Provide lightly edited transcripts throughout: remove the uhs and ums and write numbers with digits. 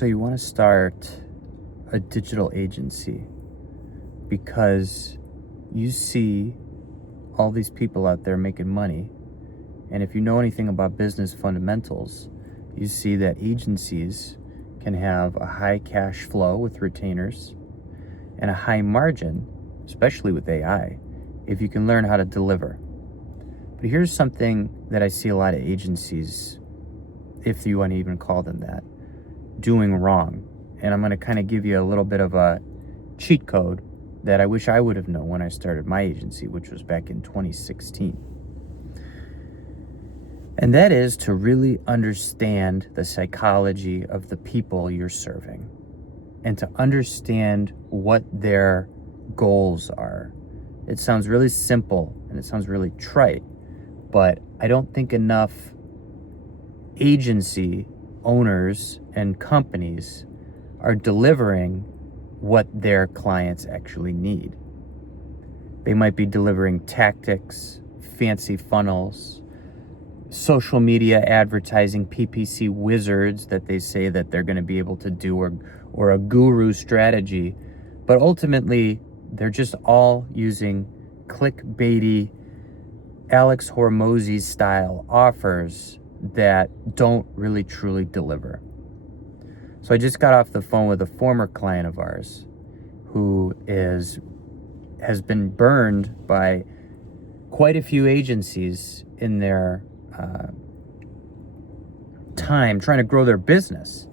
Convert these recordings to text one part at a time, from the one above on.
So you want to start a digital agency because you see all these people out there making money. And if you know anything about business fundamentals, you see that agencies can have a high cash flow with retainers and a high margin, especially with AI, if you can learn how to deliver. But here's something that I see a lot of agencies, if you want to even call them that, doing wrong. And I'm going to kind of give you a little bit of a cheat code that I wish I would have known when I started my agency, which was back in 2016. And that is to really understand the psychology of the people you're serving and to understand what their goals are. It sounds really simple and it sounds really trite, but I don't think enough agency owners and companies are delivering what their clients actually need. They might be delivering tactics, fancy funnels, social media advertising, PPC wizards that they say that they're going to be able to do, or a guru strategy. But ultimately, they're just all using clickbaity, Alex Hormozy style offers that don't really truly deliver. So I just got off the phone with a former client of ours who has been burned by quite a few agencies in their time trying to grow their business.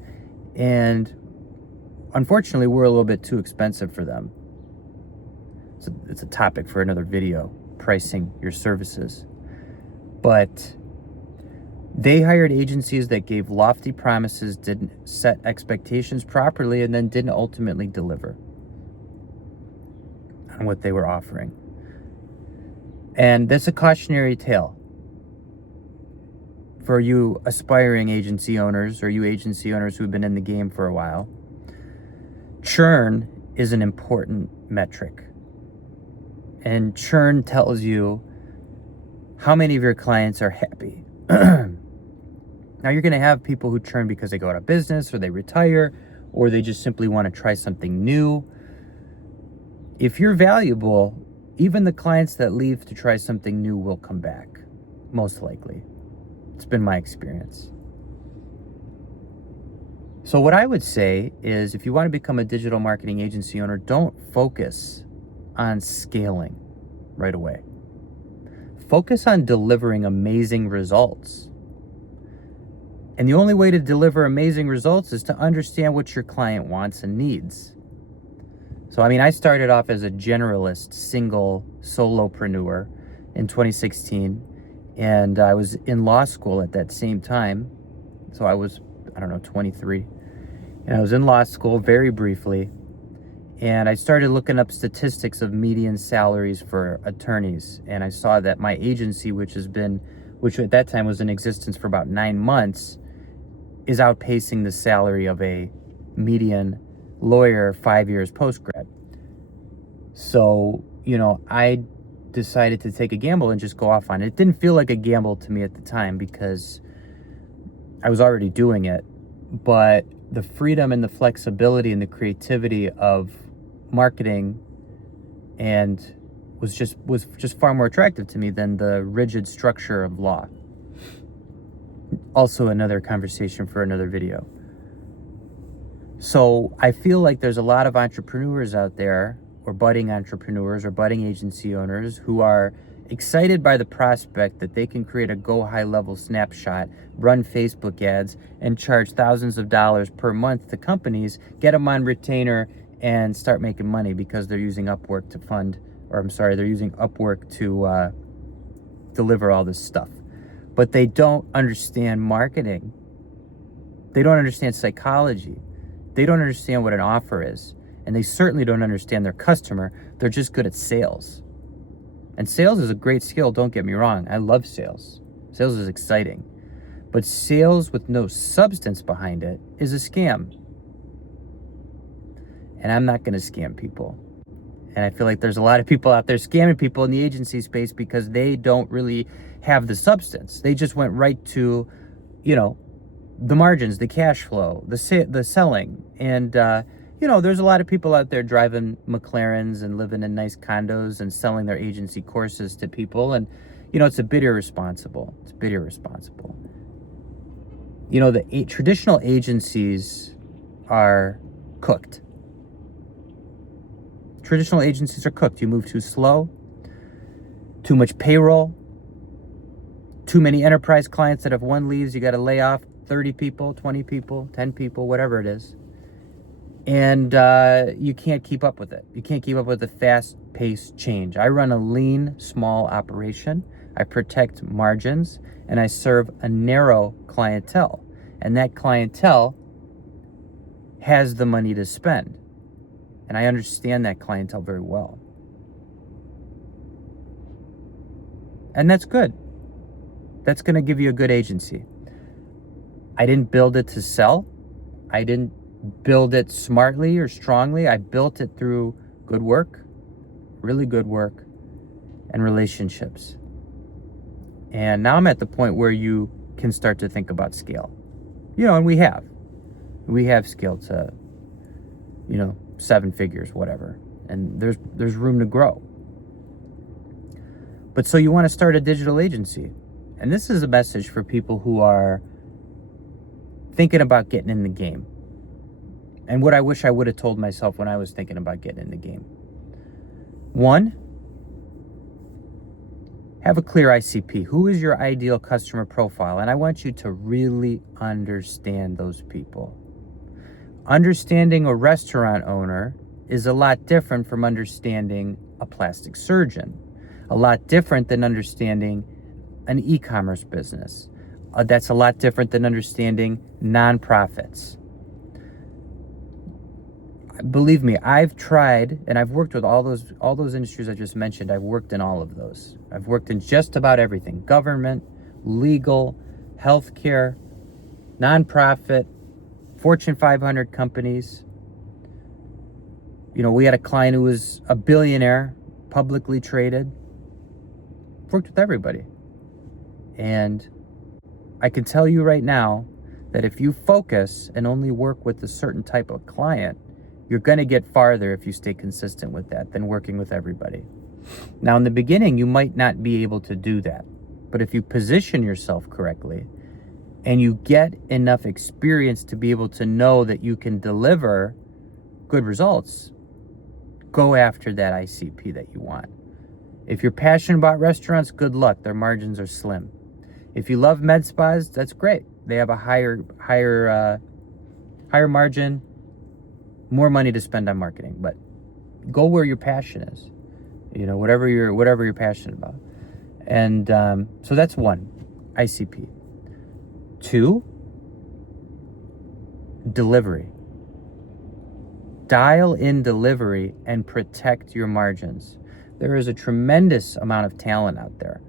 And unfortunately, we're a little bit too expensive for them. It's a topic for another video, pricing your services. But they hired agencies that gave lofty promises, didn't set expectations properly, and then didn't ultimately deliver on what they were offering. And that's a cautionary tale for you aspiring agency owners or you agency owners who've been in the game for a while. Churn is an important metric. And churn tells you how many of your clients are happy. Now, you're going to have people who churn because they go out of business or they retire or they just simply want to try something new. If you're valuable, even the clients that leave to try something new will come back, most likely. It's been my experience. So what I would say is if you want to become a digital marketing agency owner, don't focus on scaling right away. Focus on delivering amazing results. And the only way to deliver amazing results is to understand what your client wants and needs. So, I started off as a generalist, single solopreneur in 2016, and I was in law school at that same time. So I was, 23. And I was in law school very briefly, and I started looking up statistics of median salaries for attorneys. And I saw that my agency, which at that time was in existence for about 9 months, is outpacing the salary of a median lawyer 5 years post-grad. So, I decided to take a gamble and just go off on it. It didn't feel like a gamble to me at the time because I was already doing it. But the freedom and the flexibility and the creativity of marketing and was just far more attractive to me than the rigid structure of law. Also another conversation for another video. So I feel like there's a lot of entrepreneurs out there, or budding entrepreneurs or budding agency owners, who are excited by the prospect that they can create a go high level snapshot, run Facebook ads, and charge thousands of dollars per month to companies, get them on retainer, and start making money because they're using Upwork they're using Upwork to deliver all this stuff. But they don't understand marketing. They don't understand psychology. They don't understand what an offer is. And they certainly don't understand their customer. They're just good at sales. And sales is a great skill, don't get me wrong. I love sales. Sales is exciting. But sales with no substance behind it is a scam. And I'm not going to scam people. And I feel like there's a lot of people out there scamming people in the agency space because they don't really have the substance. They just went right to, the margins, the cash flow, the selling. And, there's a lot of people out there driving McLarens and living in nice condos and selling their agency courses to people. And, it's a bit irresponsible. The traditional agencies are cooked. Traditional agencies are cooked. You move too slow, too much payroll, too many enterprise clients that if one leaves, you got to lay off 30 people, 20 people, 10 people, whatever it is. And you can't keep up with it. You can't keep up with the fast-paced change. I run a lean, small operation. I protect margins, and I serve a narrow clientele. And that clientele has the money to spend. And I understand that clientele very well. And that's good. That's going to give you a good agency. I didn't build it to sell. I didn't build it smartly or strongly. I built it through good work, really good work, and relationships. And now I'm at the point where you can start to think about scale. And we have scale to, 7 figures, whatever. And there's room to grow. But so you want to start a digital agency. And this is a message for people who are thinking about getting in the game. And what I wish I would have told myself when I was thinking about getting in the game. 1, have a clear ICP. Who is your ideal customer profile? And I want you to really understand those people. Understanding a restaurant owner is a lot different from understanding a plastic surgeon. A lot different than understanding an e-commerce business. That's a lot different than understanding nonprofits. Believe me, I've tried, and I've worked with all those industries I just mentioned. I've worked in all of those. I've worked in just about everything: government, legal, healthcare, nonprofit, Fortune 500 companies. We had a client who was a billionaire, publicly traded. Worked with everybody. And I can tell you right now that if you focus and only work with a certain type of client, you're going to get farther if you stay consistent with that than working with everybody. Now, in the beginning, you might not be able to do that. But if you position yourself correctly and you get enough experience to be able to know that you can deliver good results, go after that ICP that you want. If you're passionate about restaurants, good luck. Their margins are slim. If you love med spas, that's great. They have a higher margin, more money to spend on marketing. But go where your passion is. Whatever you're passionate about. And so that's 1, ICP. 2, delivery. Dial in delivery and protect your margins. There is a tremendous amount of talent out there,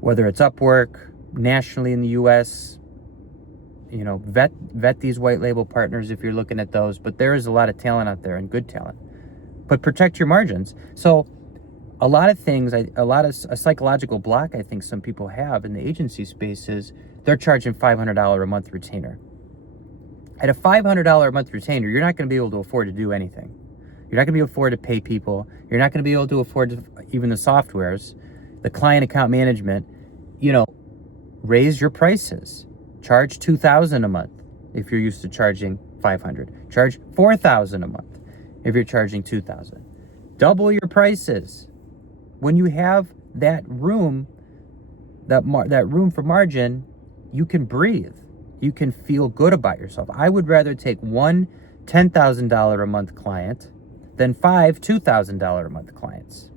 whether it's Upwork, nationally in the U.S., vet these white label partners if you're looking at those. But there is a lot of talent out there, and good talent. But protect your margins. So a lot of things, a psychological block I think some people have in the agency space is they're charging $500 a month retainer. At a $500 a month retainer, you're not going to be able to afford to do anything. You're not going to be able to afford to pay people. You're not going to be able to afford even the softwares, the client account management. Raise your prices. Charge $2,000 a month if you're used to charging $500. Charge $4,000 a month if you're charging $2,000. Double your prices. When you have that room, that room for margin, you can breathe. You can feel good about yourself. I would rather take one $10,000 a month client than 5 $2,000 a month clients.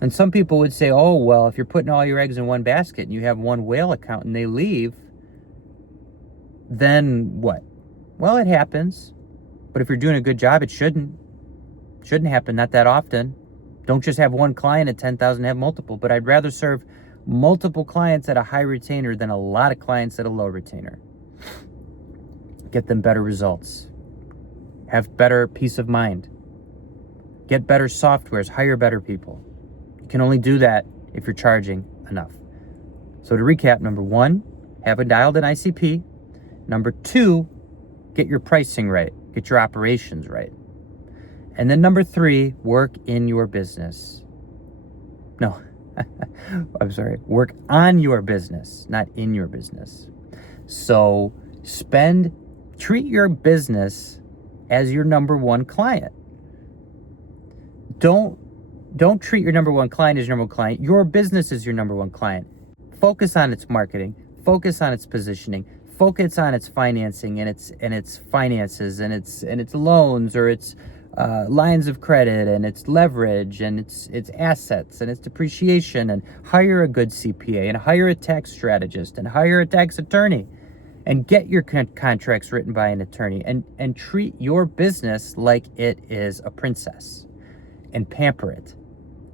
And some people would say, oh, well, if you're putting all your eggs in one basket and you have one whale account and they leave, then what? Well, it happens. But if you're doing a good job, it shouldn't happen, not that often. Don't just have one client at 10,000, have multiple. But I'd rather serve multiple clients at a high retainer than a lot of clients at a low retainer. Get them better results. Have better peace of mind. Get better softwares, hire better people. You can only do that if you're charging enough. So to recap, number 1, have a dialed in ICP. Number 2, get your pricing right. Get your operations right. And then number 3, work in your business. No, I'm sorry. Work on your business, not in your business. So treat your business as your number one client. Don't treat your number one client as your number one client. Your business is your number one client. Focus on its marketing, focus on its positioning, focus on its financing and its finances and its loans or its lines of credit and its leverage and its assets and its depreciation, and hire a good CPA and hire a tax strategist and hire a tax attorney and get your contracts written by an attorney, and treat your business like it is a princess and pamper it.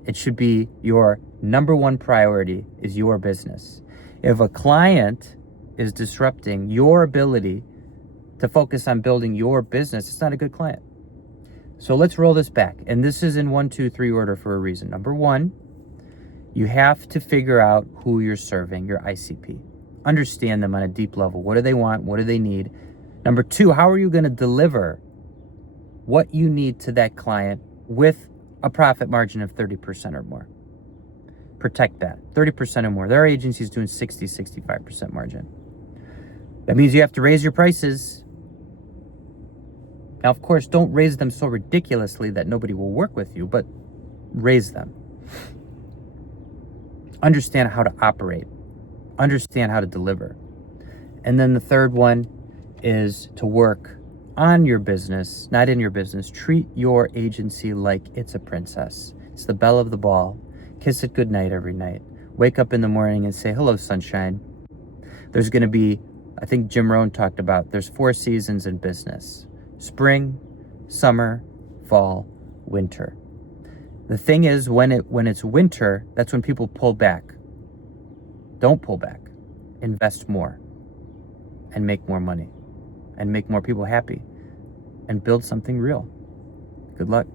It should be your number one priority is your business. If a client is disrupting your ability to focus on building your business, it's not a good client. So let's roll this back. And this is in 1, 2, 3 order for a reason. Number 1, you have to figure out who you're serving, your ICP. Understand them on a deep level. What do they want? What do they need? Number 2, how are you going to deliver what you need to that client with a profit margin of 30% or more? Protect that. 30% or more. There are agencies doing 60, 65% margin. That means you have to raise your prices. Now, of course, don't raise them so ridiculously that nobody will work with you, but raise them. Understand how to operate. Understand how to deliver. And then the third one is to work on your business, not in your business. Treat your agency like it's a princess. It's the belle of the ball. Kiss it goodnight every night. Wake up in the morning and say, hello, sunshine. There's going to be, I think Jim Rohn talked about, there's 4 seasons in business. Spring, summer, fall, winter. The thing is, when it's winter, that's when people pull back. Don't pull back. Invest more and make more money and make more people happy and build something real. Good luck.